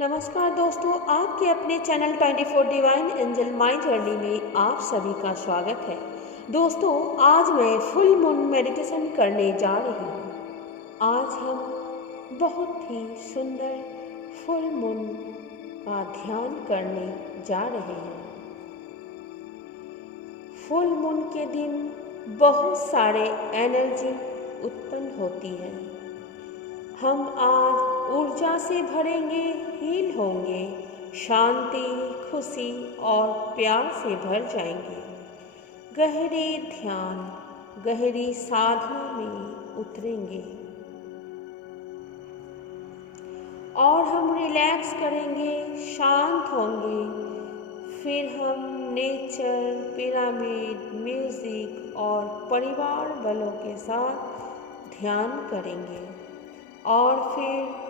नमस्कार दोस्तों, आपके अपने channel 24 divine angel mind journey में आप सभी का स्वागत है। दोस्तों, आज मैं फुल मून मेडिटेशन करने जा रही हूँ। आज हम बहुत ही सुंदर फुल मून का ध्यान करने जा रहे हैं। फुल मून के दिन बहुत सारे एनर्जी उत्पन्न होती है। हम आज ऊर्जा से भरेंगे, हील होंगे, शांति, खुशी और प्यार से भर जाएंगे। गहरे ध्यान, गहरी साधना में उतरेंगे और हम रिलैक्स करेंगे, शांत होंगे। फिर हम नेचर, पिरामिड, म्यूजिक और परिवार वालों के साथ ध्यान करेंगे और फिर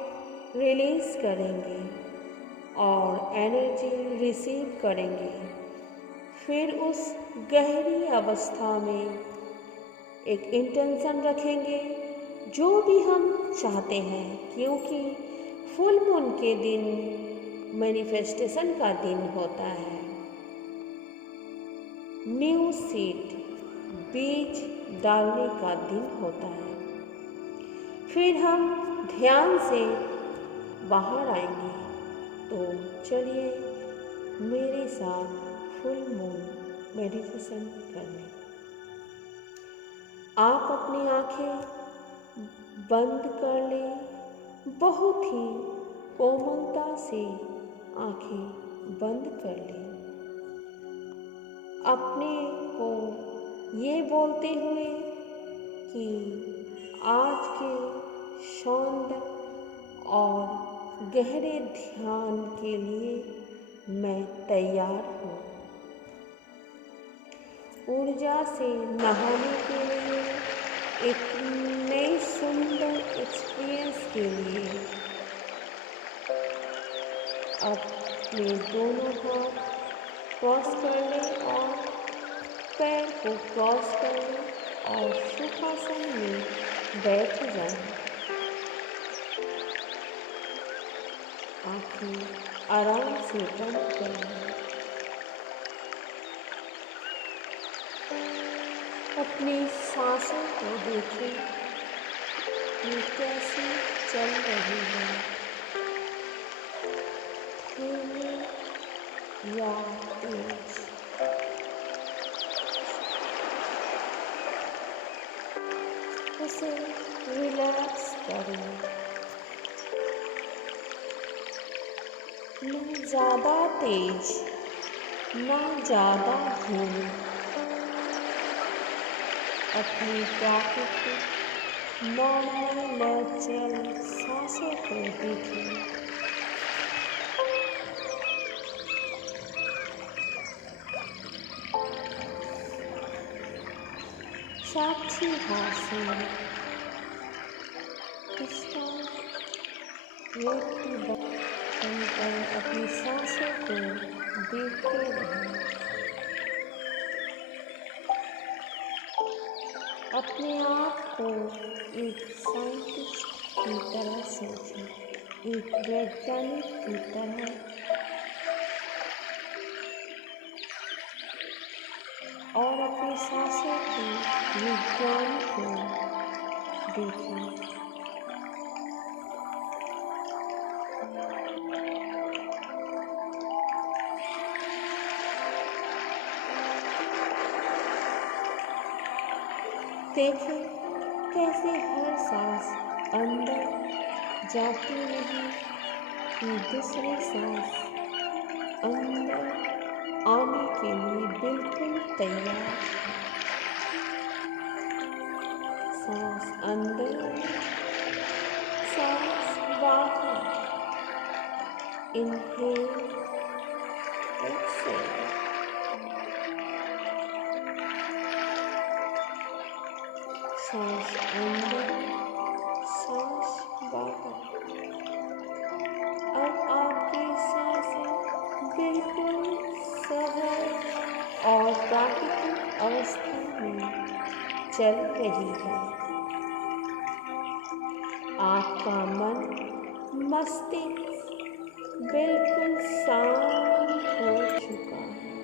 रिलीज करेंगे और एनर्जी रिसीव करेंगे। फिर उस गहरी अवस्था में एक इंटेंशन रखेंगे जो भी हम चाहते हैं, क्योंकि फुल मून के दिन मैनिफेस्टेशन का दिन होता है। न्यू सीड, बीज डालने का दिन होता है। फिर हम ध्यान से बाहर आएंगे। तो चलिए मेरे साथ फुल मून मेडिटेशन करने। आप अपनी आंखें बंद कर लें। बहुत ही कोमलता से आंखें बंद कर लें। अपने को ये बोलते हुए कि आज के शांत और गहरे ध्यान के लिए मैं तैयार हूँ। ऊर्जा से नहाने के लिए, एक नए सुंदर एक्सपीरियंस के लिए अपने दोनों हाथ क्रॉस कर लें और पैर को क्रॉस कर लें और सुखासन में बैठ जाएं। आँखें आराम से बंद कर लें। अपनी सांसों को देखें कि कैसे चल रही है, धीमी या तेज। उसे रिलैक्स करें। न ज़्यादा तेज, न ज़्यादा धीमी। अपनी प्राकृतिक नॉर्मल नेचुरल सांसों को देखें। साक्षी भाव से इसका व्यक्ति बनकर अपनी सांसों को देखते रहें। अपने आप को एक साइंटिस्ट की तरह सोचें, एक वैज्ञानिक की तरह, और अपनी सांसों के विज्ञान को देखें। देखें कैसे हर सांस अंदर जाती नहीं कि दूसरी सांस अंदर आने के लिए बिल्कुल तैयार है। सांस अंदर, सांस बाहर। Inhale, exhale. सांस अंदर, सांस बाहर। अब आपकी सांसें बिल्कुल सहज और प्राकृतिक अवस्था में चल रही है। आपका मन, मस्तिष्क बिल्कुल शांत हो चुका है,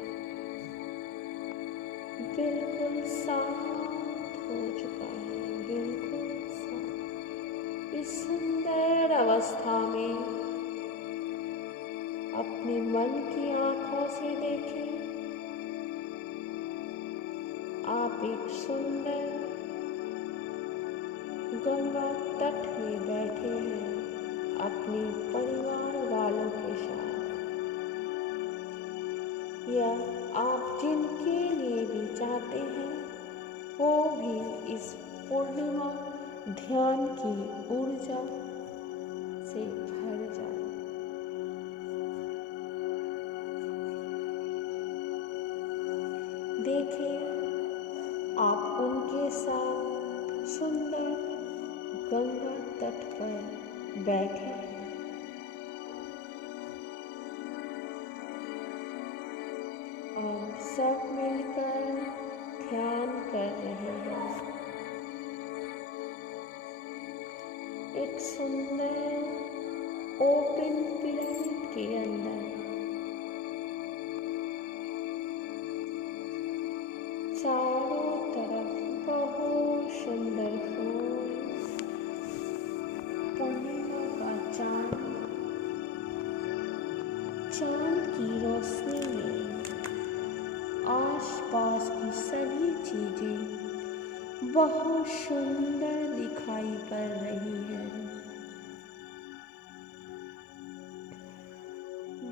बिल्कुल शांत हो चुका है, बिल्कुल शांत। इस सुंदर अवस्था में अपने मन की आंखों से देखें, आप एक सुंदर गंगा तट में बैठे हैं अपने परिवार वालों के साथ, या आप जिनके लिए भी चाहते हैं वो भी इस पूर्णिमा ध्यान की ऊर्जा से भर जाए। देखिए, आप उनके साथ सुंदर गंगा तट पर बैठे हैं और सब मिलकर ध्यान कर रहे हैं। एक सुंदर ओपन पिरामिड के अंदर चारों तरफ बहुत सुंदर फूल, पूर्णिमा का चांद की रोशनी में आसपास की सभी चीजें बहुत सुंदर दिखाई पड़ रही हैं,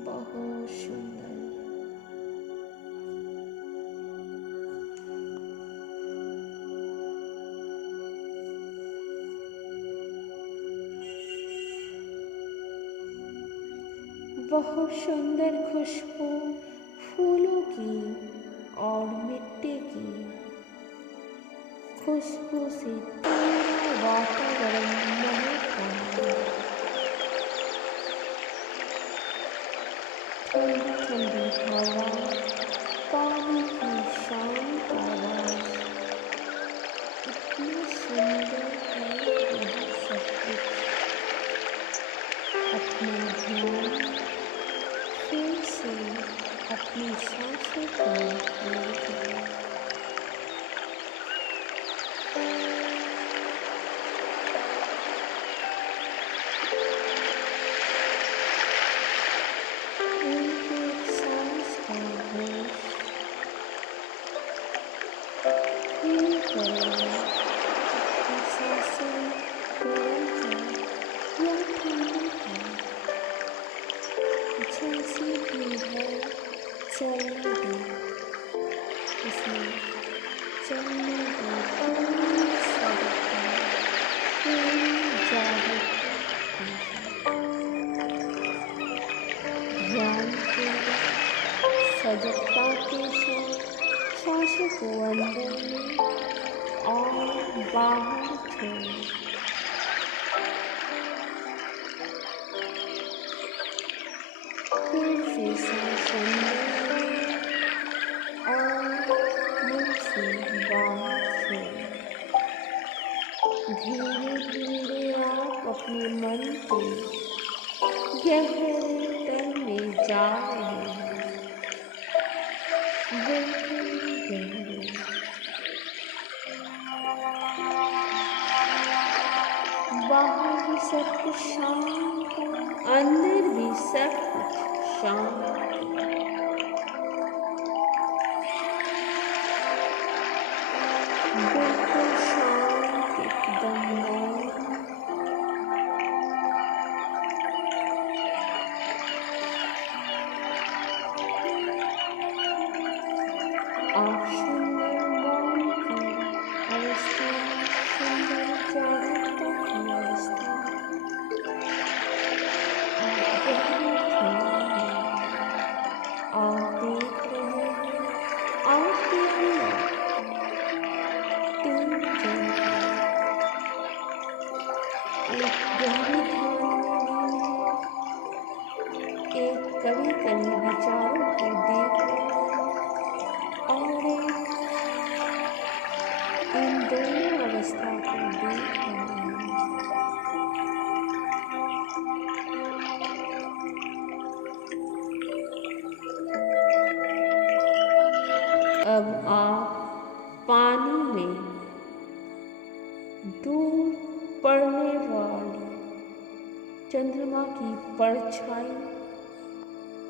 बहुत सुंदर। बहुत सुंदर खुशबू फूलों की और मिट्टी की खुशबू से पूरा वातावरण महक रहा है। ठंडी ठंडी हवा, पानी की शांत आवाज, इतना सुंदर है यह सब कुछ। अपना ध्यान फिर से अपनी सांसों पर लगाएं। एक एक सांस का होश फील करें। अपनी सांसें गर्म है या ठंडी है, जैसी भी है चलने दें, इसमें चलने दें पूरी सजगता, पूरी जागरूकता के साथ। ध्यान पूर्वक सजगता के साथ सांसों को अंदर में और बाहर छोड़ें। फिर से सांस अंदर और मुंह से बाहर छोड़ें। धीरे धीरे आप अपने मन के गहरे तल में जा रहे हैं, बिल्कुल गहरे। बाहर भी सब कुछ शांत है, अंदर भी सब कुछ शांत है। बिल्कुल शांत, एकदम मौन। आप सुंदर मौन की अवस्था, सुंदर जागरूकता की अवस्था, आप गहरे ध्यान में आप देख रहे हैं आपके अंदर 3 जन हैं। एक गहरे ध्यान में लीन है, एक कभी कभी विचारों को देख रहा है, और एक इन दोनों अवस्था को देख रहे हैं। अब आप पानी में दूर पड़ने वाली चंद्रमा की परछाई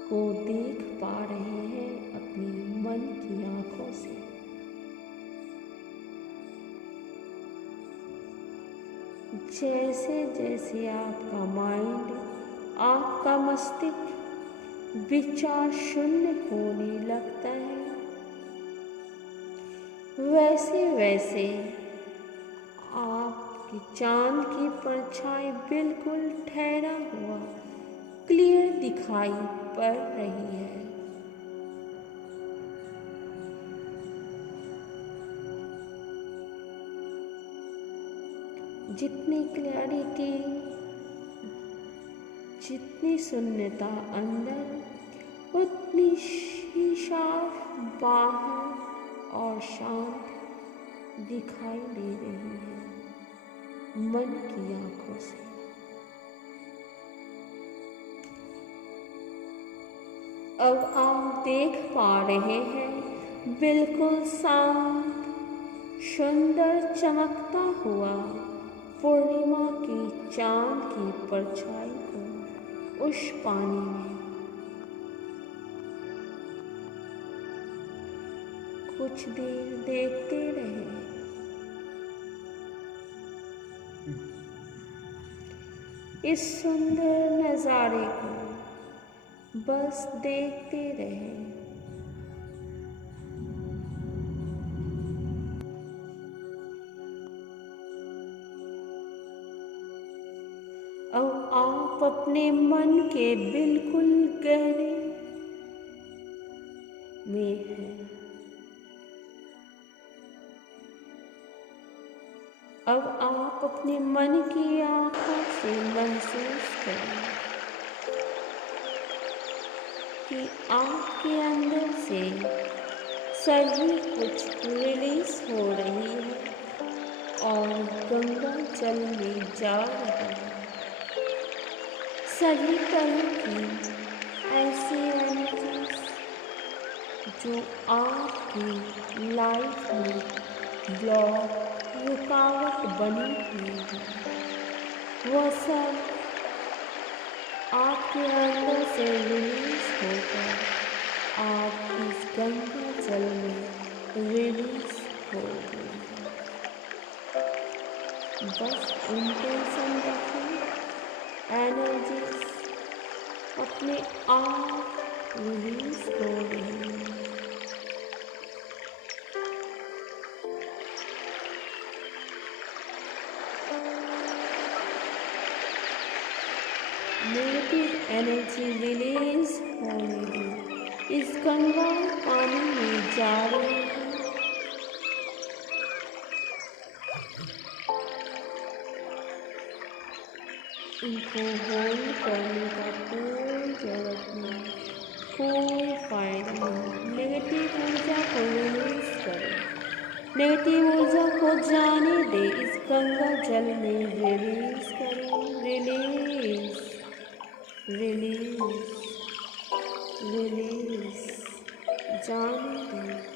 को देख पा रहे हैं अपनी मन की आंखों से। जैसे जैसे आपका माइंड, आपका मस्तिष्क विचार शून्य होने लगता है, वैसे वैसे आपकी चांद की परछाई बिल्कुल ठहरा हुआ क्लियर दिखाई पड़ रही है। जितनी क्लैरिटी, जितनी शून्यता अंदर, उतनी ही साफ बाहर और शांत दिखाई दे रही है मन की आंखों से। अब आप देख पा रहे हैं बिल्कुल शांत, सुंदर चमकता हुआ पूर्णिमा की चांद की परछाई को उस पानी में। कुछ देर देखते रहे। इस सुंदर नज़ारे को बस देखते रहे। अब आप अपने मन के बिल्कुल गहरे में हैं। अब आप अपने मन की आंखों से महसूस करें कि आपके अंदर से सभी कुछ रिलीज हो रही है और गंगा जल में जा रही है। सभी तरह की ऐसी एनर्जीज जो आपकी लाइफ में ब्लॉक, रुकावट बनी हुई है, वह सब आपके अंदर से रिलीज होकर आप इस गंगा जल में रिलीज हो गई है। बस इंटेंशन रखें, एनर्जीज अपने आप रिलीज हो रही है। नेगेटिव एनर्जी रिलीज हो रही है, इस गंगा पानी में जा रही है। इनको होल्ड करने का कोई जरूरत नहीं, कोई फायदा नहीं। नेगेटिव ऊर्जा को रिलीज करें, नेगेटिव ऊर्जा को जाने दे, इस गंगा जल में रिलीज करें। रिलीज, रिलीज, रिलीज, जाने दें।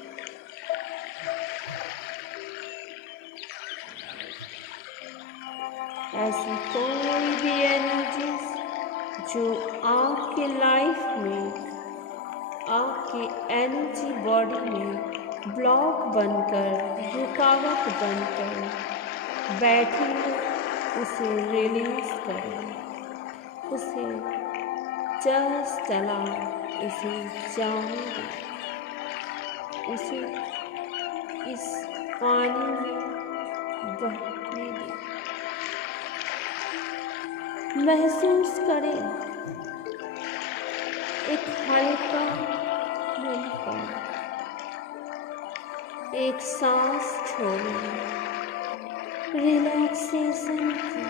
ऐसी कोई भी एनर्जीज जो आपके लाइफ में, आपके एनर्जी बॉडी में ब्लॉक बनकर, रुकावट बनकर बैठी है, उसे रिलीज करें, उसे जस्ट चला, उसे जाने दें, उसे इस पानी में बहने दें। महसूस करें एक हल्का मन, एक सांस छोड़ें, रिलैक्सेशन की।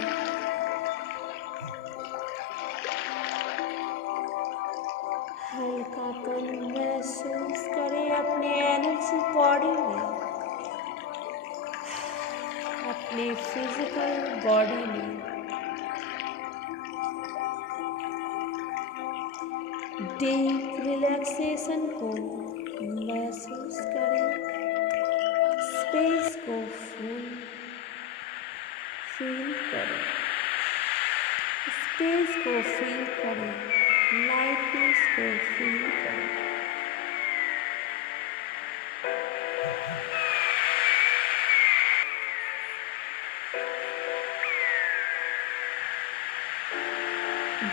हल्कापन महसूस करें अपने एनर्जी बॉडी में, अपने फिजिकल बॉडी में। डीप रिलैक्सेशन को महसूस करें। स्पेस को फील करें। स्पेस को फील करें। लाइटनेस को फील करें।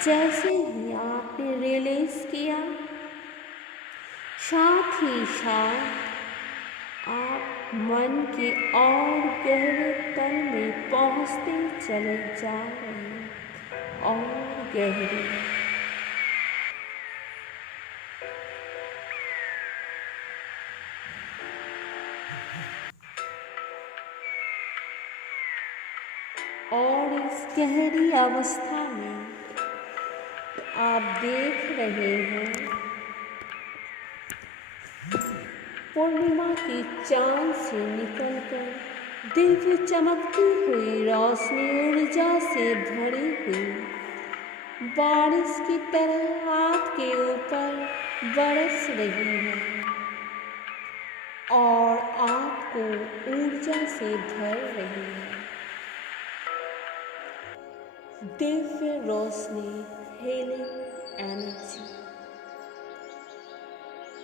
जैसे ही आपने रिलीज किया, साथ ही साथ आप मन के और गहरे तल में पहुंचते चले जा रहे हैं और गहरे। और इस गहरी अवस्था में आप देख रहे हैं पूर्णिमा की चांद से निकलकर दिव्य चमकती हुई रोशनी ऊर्जा से भरी हुई बारिश की तरह आपके ऊपर बरस रही है और आपको ऊर्जा से भर रही है। दिव्य रोशनी, हीलिंग एनर्जी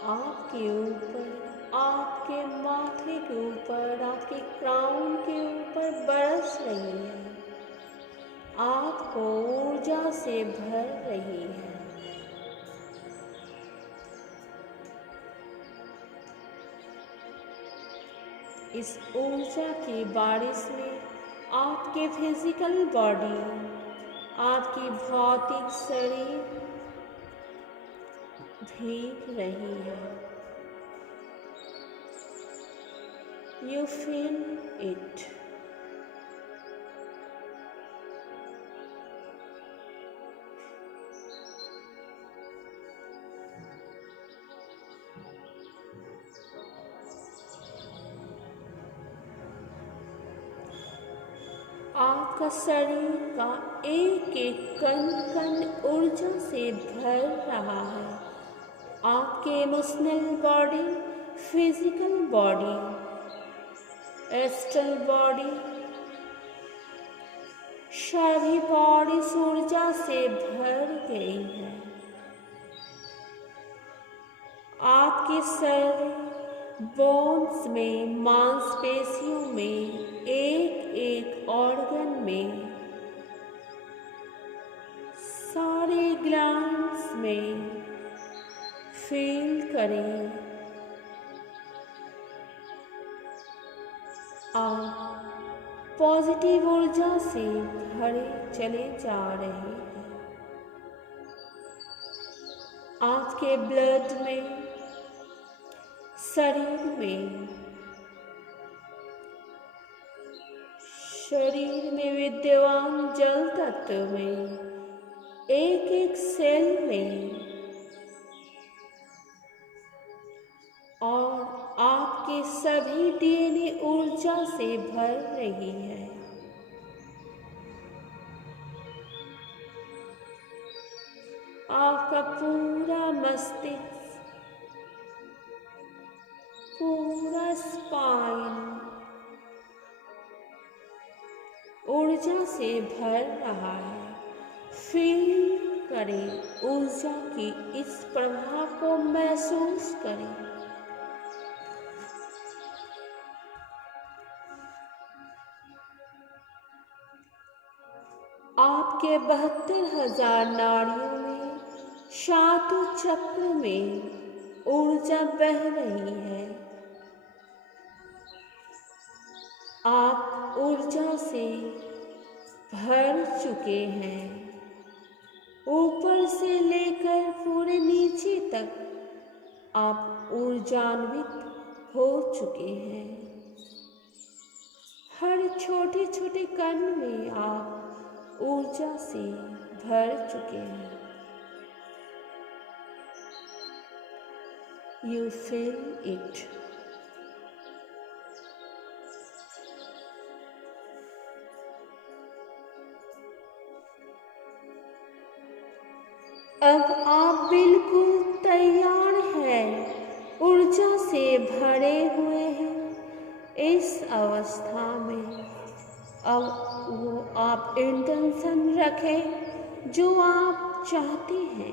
आपके ऊपर, आपके माथे के ऊपर, आपके क्राउन के ऊपर बरस रही है, आपको ऊर्जा से भर रही है। इस ऊर्जा की बारिश में आपके फिजिकल बॉडी, आपकी भौतिक शरीर भीग रही है। You feel it. आपका शरीर का एक एक कण कण ऊर्जा से भर रहा है। आपके emotional body, physical body, astral body, सभी बॉडी ऊर्जा से भर गई है। आपके शरीर, बोन्स में, मांसपेशियों में, एक एक ऑर्गन में, सारे ग्लैंड्स में फील करें। आप पॉजिटिव ऊर्जा से भरे चले जा रहे हैं। आपके ब्लड में, शरीर में विद्यमान जल तत्व में, एक एक सेल में और आपके सभी डीएनए ऊर्जा से भर रही है। आपका पूरा मस्तिष्क, पूरा स्पाइन ऊर्जा से भर रहा है। फील करें, ऊर्जा की इस प्रवाह को महसूस करें। आपके 72,000 नाड़ियों में, सातों चक्र में ऊर्जा बह रही है। आप ऊर्जा से भर चुके हैं। ऊपर से लेकर पूरे नीचे तक आप ऊर्जान्वित हो चुके हैं। हर छोटे छोटे कण में आप ऊर्जा से भर चुके हैं। You feel it. अब आप बिल्कुल तैयार हैं ऊर्जा अवस्था में अब वो आप इंटेंशन रखें जो आप चाहते हैं।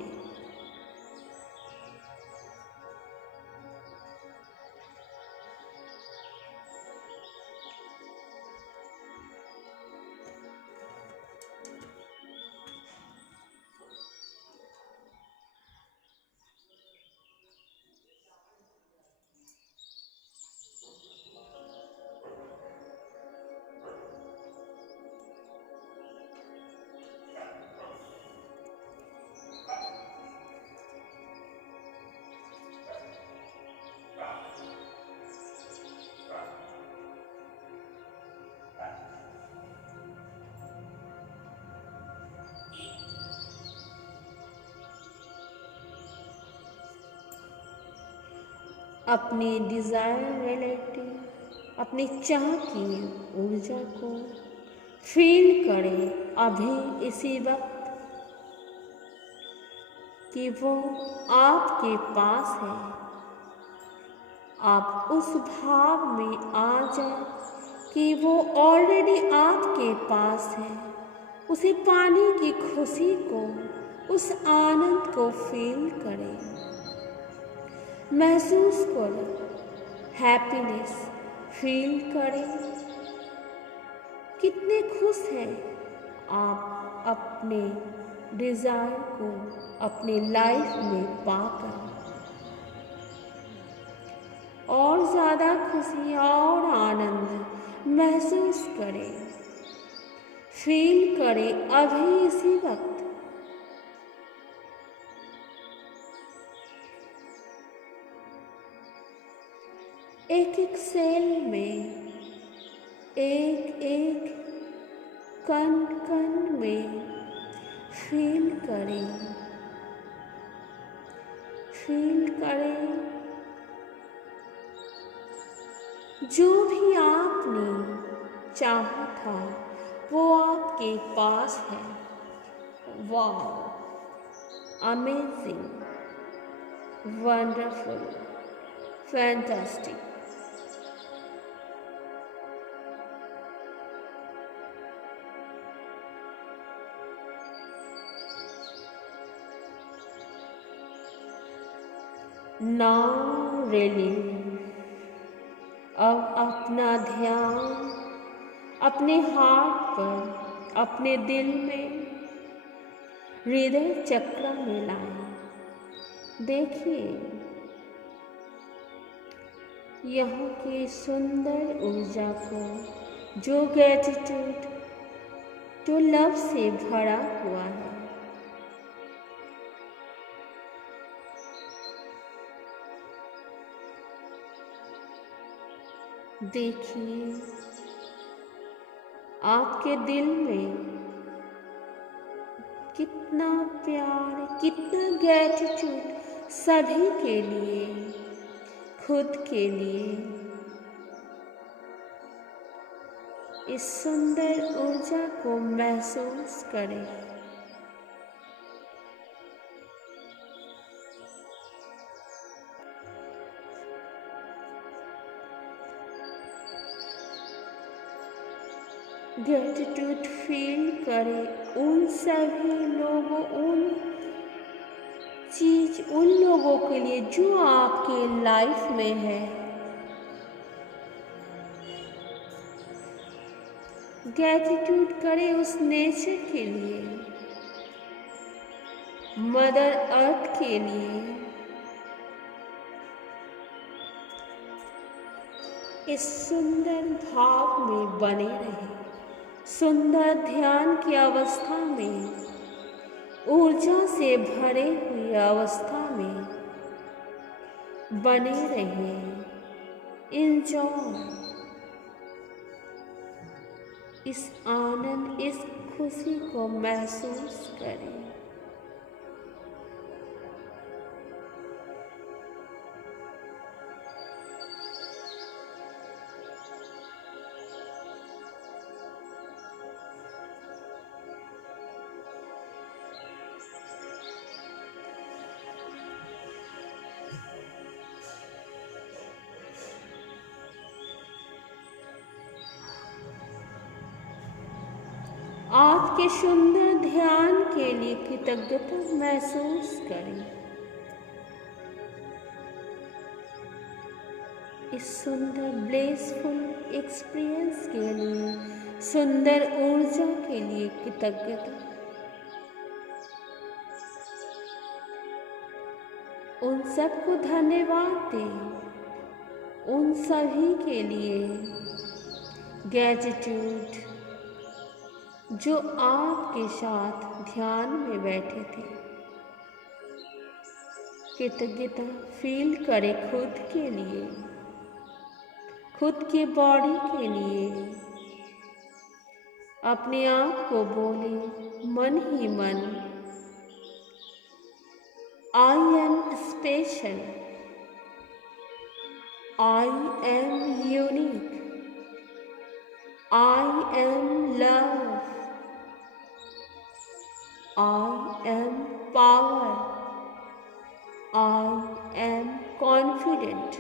अपने डिज़ायर रिलेटिव अपनी चाह की ऊर्जा को फील करें अभी इसी वक्त कि वो आपके पास है। आप उस भाव में आ जाए कि वो ऑलरेडी आपके पास है। उसे पाने की खुशी को, उस आनंद को फील करें, महसूस करें, हैप्पीनेस फील करें। कितने खुश हैं आप अपने डिज़ायर को अपने लाइफ में पाकर। और ज़्यादा खुशी और आनंद महसूस करें, फील करें अभी इसी वक्त। एक एक सेल में, एक एक कण कण में फील करें, फील करें जो भी आपने चाहा था वो आपके पास है। Wow, amazing, wonderful, fantastic. Now really अब अपना ध्यान अपने हार्ट पर, अपने दिल में, हृदय चक्र में लाएं। देखिए यहाँ की सुंदर ऊर्जा को जो ग्रेटिट्यूड, जो लव से भरा हुआ है। देखिए आपके दिल में कितना प्यार, कितना ग्रेटिट्यूड सभी के लिए, खुद के लिए। इस सुंदर ऊर्जा को महसूस करें। ग्रेटिट्यूड फील करें उन सभी लोगों, उन लोगों के लिए जो आपके लाइफ में है। ग्रेटिट्यूड करें उस नेचर के लिए, मदर अर्थ के लिए। इस सुंदर भाव में बने रहें, सुंदर ध्यान की अवस्था में, ऊर्जा से भरे हुई अवस्था में बने रहें। एंजॉय इस आनंद, इस खुशी को महसूस करें। आपके सुंदर ध्यान के लिए कृतज्ञता महसूस करें। इस सुंदर ब्लेसफुल एक्सपीरियंस के लिए, सुंदर ऊर्जा के लिए कृतज्ञता। उन सबको धन्यवाद दें, उन सभी के लिए ग्रेटिट्यूड जो आपके साथ ध्यान में बैठे थे। कृतज्ञता फील करें खुद के लिए, खुद के बॉडी के लिए। अपने आप को बोले मन ही मन, I am special, I am unique. I am love. I am power. I am confident.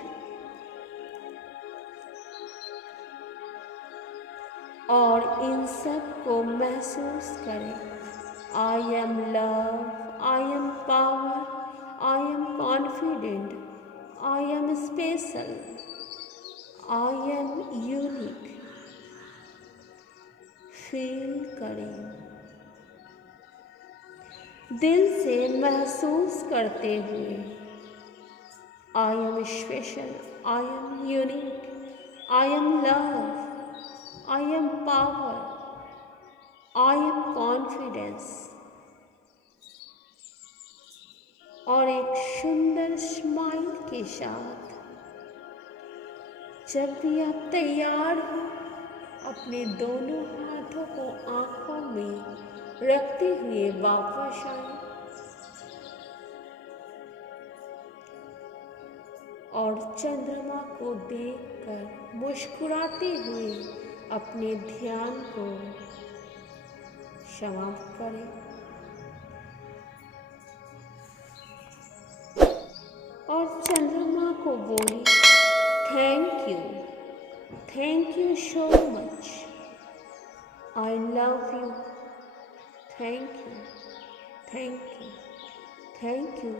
और इन सब को महसूस करें। I am love. I am power. I am confident. I am special. I am unique. Feel करें, दिल से महसूस करते हुए। I am special. I am unique. I am love. I am power. I am confidence. और एक सुंदर smile के साथ जब भी आप तैयार हो, अपने दोनों हाथों को आंखों में रखते हुए वापस आए और चंद्रमा को देखकर मुस्कुराते हुए अपने ध्यान को समाप्त करें। और चंद्रमा को बोले thank you so much, I love you, thank you, thank you, thank you.